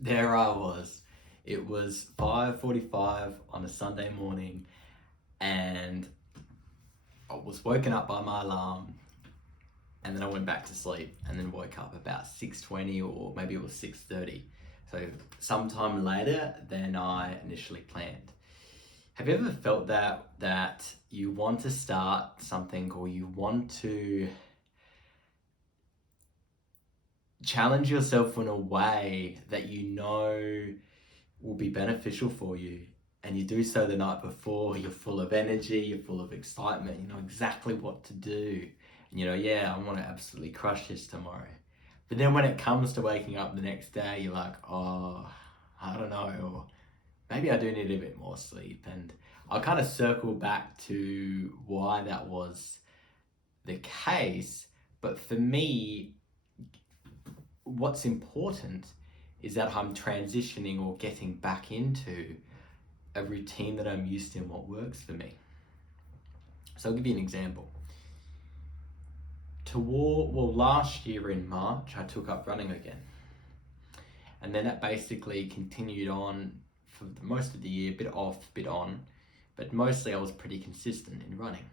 there I was. It was 5:45 on a Sunday morning, and I was woken up by my alarm, and then I went back to sleep, and then woke up about 6:20, or maybe it was 6:30. So sometime later than I initially planned. Have you ever felt that you want to start something, or you want to challenge yourself in a way that you know will be beneficial for you, and you do so the night before? You're full of energy, you're full of excitement, you know exactly what to do, and yeah, I want to absolutely crush this tomorrow. But then when it comes to waking up the next day, you're like, oh, I don't know, or maybe I do need a bit more sleep. And I'll kind of circle back to why that was the case. But for me, what's important is that I'm transitioning or getting back into a routine that I'm used to and what works for me. So I'll give you an example. Last year in March, I took up running again. And then that basically continued on for the most of the year, bit off, bit on, but mostly I was pretty consistent in running.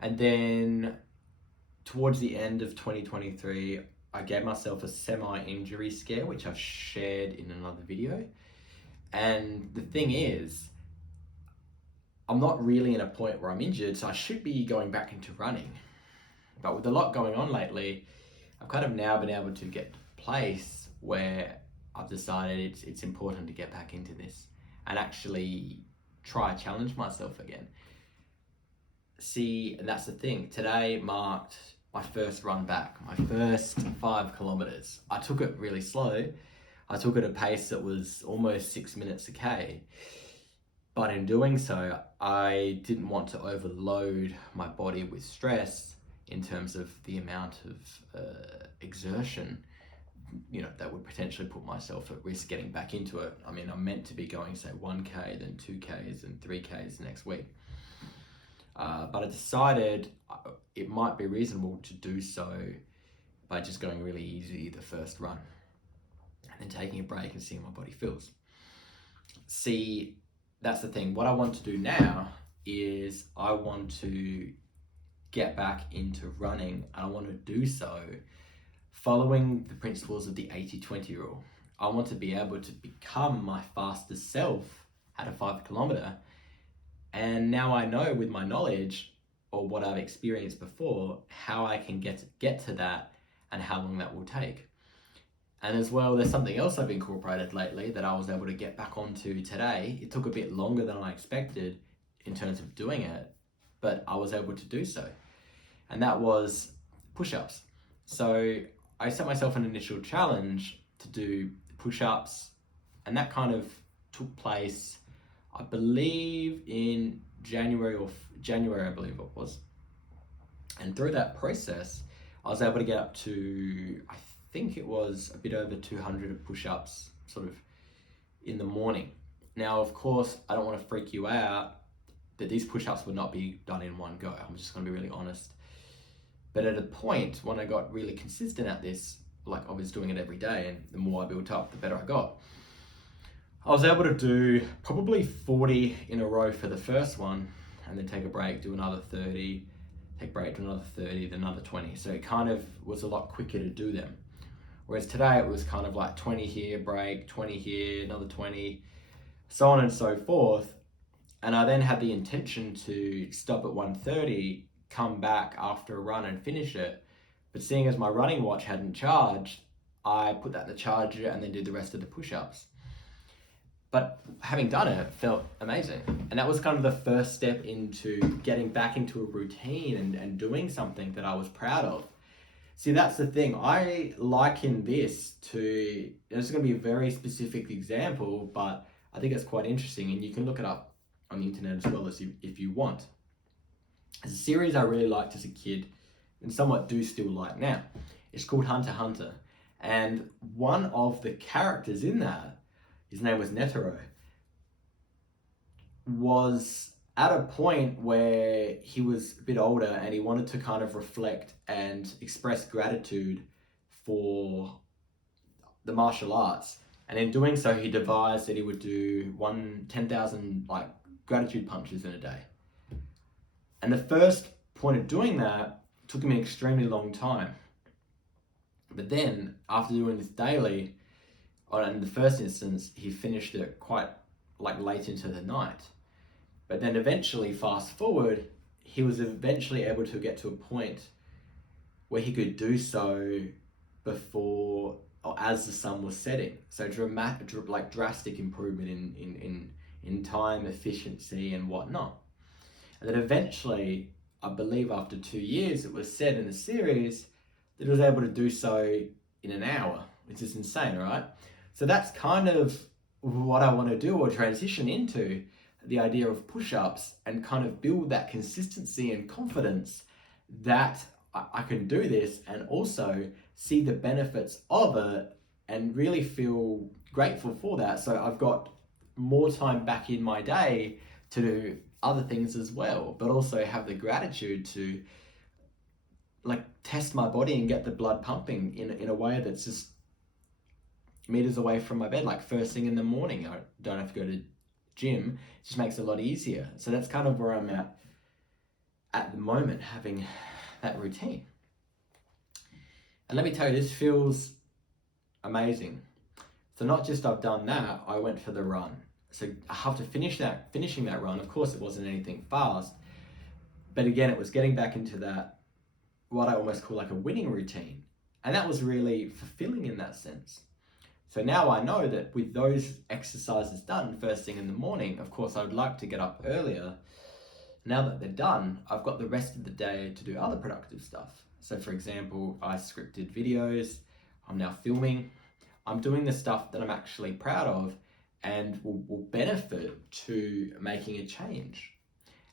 And then towards the end of 2023, I gave myself a semi-injury scare, which I've shared in another video. And the thing is, I'm not really in a point where I'm injured, so I should be going back into running. But with a lot going on lately, I've kind of now been able to get to a place where I've decided it's important to get back into this and actually try challenge myself again. See, and that's the thing. Today marked my first run back, my first 5 kilometers. I took it really slow. I took it at a pace that was almost 6 minutes a K. But in doing so, I didn't want to overload my body with stress in terms of the amount of exertion, that would potentially put myself at risk getting back into it. I mean, I'm meant to be going, say, 1K, then 2Ks, and 3Ks next week. But I decided it might be reasonable to do so by just going really easy the first run, and then taking a break and seeing how my body feels. See, that's the thing. What I want to do now is I want to get back into running, and I want to do so following the principles of the 80-20 rule. I want to be able to become my fastest self at a 5 kilometer. And now I know, with my knowledge or what I've experienced before, how I can get to that and how long that will take. And as well, there's something else I've incorporated lately that I was able to get back onto today. It took a bit longer than I expected in terms of doing it, but I was able to do so. And that was push-ups. So I set myself an initial challenge to do push-ups, and that kind of took place, I believe, in January, I believe it was. And through that process, I was able to get up to, I think it was a bit over 200 push-ups sort of in the morning. Now, of course, I don't want to freak you out, that these push-ups would not be done in one go. I'm just going to be really honest. But at a point when I got really consistent at this, like I was doing it every day, and the more I built up, the better I got. I was able to do probably 40 in a row for the first one, and then take a break, do another 30, take a break, do another 30, then another 20. So it kind of was a lot quicker to do them. Whereas today it was kind of like 20 here, break, 20 here, another 20, so on and so forth. And I then had the intention to stop at 1:30, come back after a run and finish it. But seeing as my running watch hadn't charged, I put that in the charger and then did the rest of the push-ups. But having done it, felt amazing. And that was kind of the first step into getting back into a routine and doing something that I was proud of. See, that's the thing. I liken this to, this is going to be a very specific example, but I think it's quite interesting, and you can look it up on the internet as well as if you want. It's a series I really liked as a kid, and somewhat do still like now. It's called Hunter x Hunter. And one of the characters in that, his name was Netero, was at a point where he was a bit older and he wanted to kind of reflect and express gratitude for the martial arts And in doing so, he devised that he would do 10,000 like gratitude punches in a day. And the first point of doing that took him an extremely long time. But then, after doing this daily, in the first instance, he finished it quite like late into the night. But then eventually, fast forward, he was eventually able to get to a point where he could do so before or as the sun was setting. So drastic improvement in time, efficiency, and whatnot. And then eventually, I believe after 2 years, it was said in the series that he was able to do so in an hour, which is insane, right? So that's kind of what I want to do, or transition into the idea of push-ups, and kind of build that consistency and confidence that I can do this, and also see the benefits of it and really feel grateful for that. So I've got more time back in my day to do other things as well, but also have the gratitude to like test my body and get the blood pumping in a way that's just meters away from my bed, like first thing in the morning. I don't have to go to gym. It just makes it a lot easier. So that's kind of where I'm at the moment, having that routine. And let me tell you, this feels amazing. So not just I've done that, I went for the run. So I have to finishing that run. Of course, it wasn't anything fast, but again, it was getting back into that, what I almost call like a winning routine. And that was really fulfilling in that sense. So now I know that with those exercises done first thing in the morning, of course, I would like to get up earlier. Now that they're done, I've got the rest of the day to do other productive stuff. So for example, I scripted videos, I'm now filming, I'm doing the stuff that I'm actually proud of and will benefit to making a change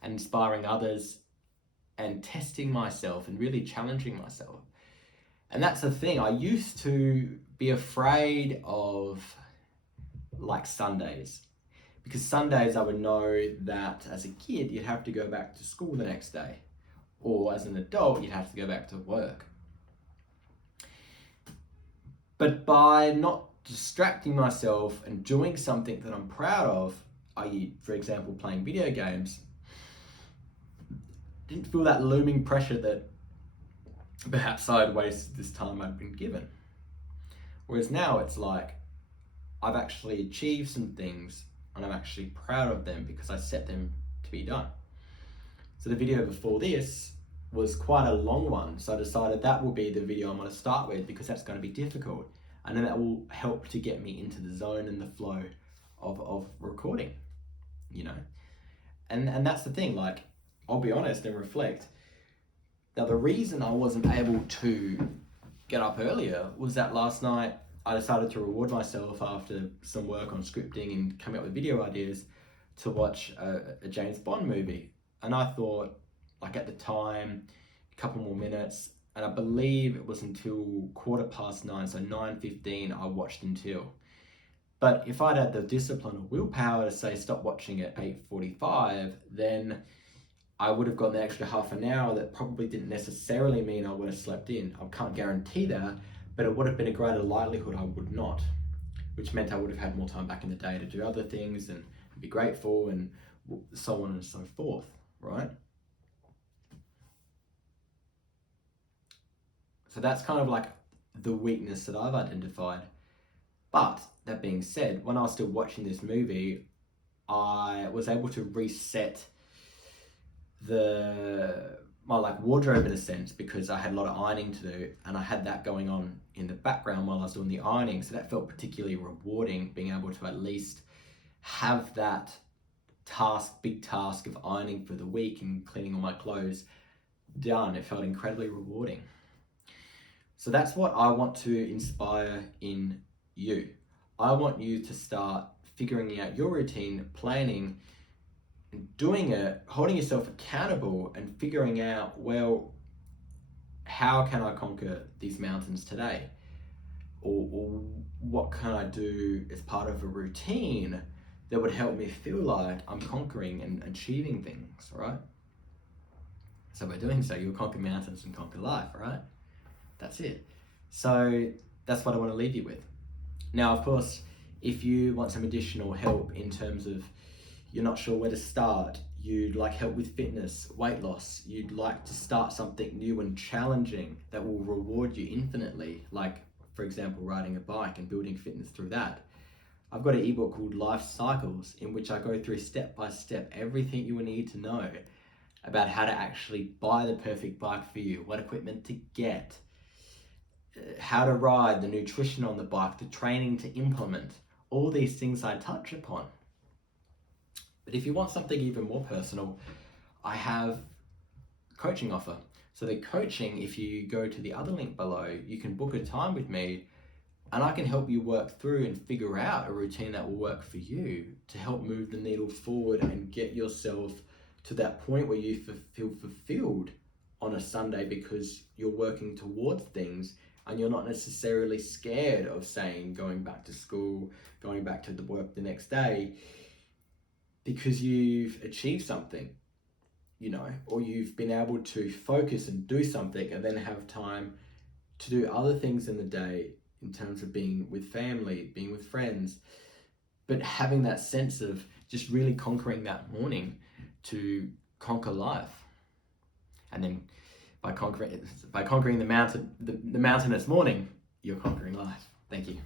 and inspiring others and testing myself and really challenging myself. And that's the thing, I used to be afraid of like Sundays, because Sundays I would know that as a kid you'd have to go back to school the next day, or as an adult you'd have to go back to work. But by not distracting myself and doing something that I'm proud of, i.e. for example playing video games, didn't feel that looming pressure that perhaps I'd wasted this time I'd been given. Whereas now it's like I've actually achieved some things and I'm actually proud of them because I set them to be done. So the video before this was quite a long one, so I decided that will be the video I'm going to start with because that's going to be difficult, and then that will help to get me into the zone and the flow of recording, you know. And that's the thing, like, I'll be honest and reflect. Now the reason I wasn't able to get up earlier was that last night I decided to reward myself after some work on scripting and coming up with video ideas to watch a James Bond movie. And I thought, like at the time, a couple more minutes, and I believe it was until 9:15, so 9:15 I watched until. But if I'd had the discipline or willpower to say stop watching at 8:45, then I would have got the extra half an hour that probably didn't necessarily mean I would have slept in. I can't guarantee that, but it would have been a greater likelihood I would not, which meant I would have had more time back in the day to do other things and be grateful and so on and so forth, right? So that's kind of like the weakness that I've identified. But that being said, when I was still watching this movie, I was able to reset my like wardrobe in a sense, because I had a lot of ironing to do and I had that going on in the background while I was doing the ironing. So that felt particularly rewarding, being able to at least have that big task of ironing for the week and cleaning all my clothes done. It felt incredibly rewarding. So that's what I want to inspire in you. I want you to start figuring out your routine, planning, doing it, holding yourself accountable and figuring out, well, how can I conquer these mountains today? Or what can I do as part of a routine that would help me feel like I'm conquering and achieving things, right? So by doing so, you'll conquer mountains and conquer life, right? That's it. So that's what I want to leave you with. Now, of course, If you want some additional help in terms of you're not sure where to start, you'd like help with fitness, weight loss, you'd like to start something new and challenging that will reward you infinitely, like for example riding a bike and building fitness through that, I've got an ebook called Life Cycles, in which I go through step by step everything you will need to know about how to actually buy the perfect bike for you, what equipment to get, how to ride, the nutrition on the bike, the training to implement. All these things I touch upon. But if you want something even more personal, I have a coaching offer. So the coaching, if you go to the other link below, you can book a time with me and I can help you work through and figure out a routine that will work for you to help move the needle forward and get yourself to that point where you feel fulfilled on a Sunday because you're working towards things and you're not necessarily scared of saying going back to school, going back to the work the next day, because you've achieved something, or you've been able to focus and do something and then have time to do other things in the day in terms of being with family, being with friends, but having that sense of just really conquering that morning to conquer life. And then by conquering the mountainous morning, you're conquering life. Thank you.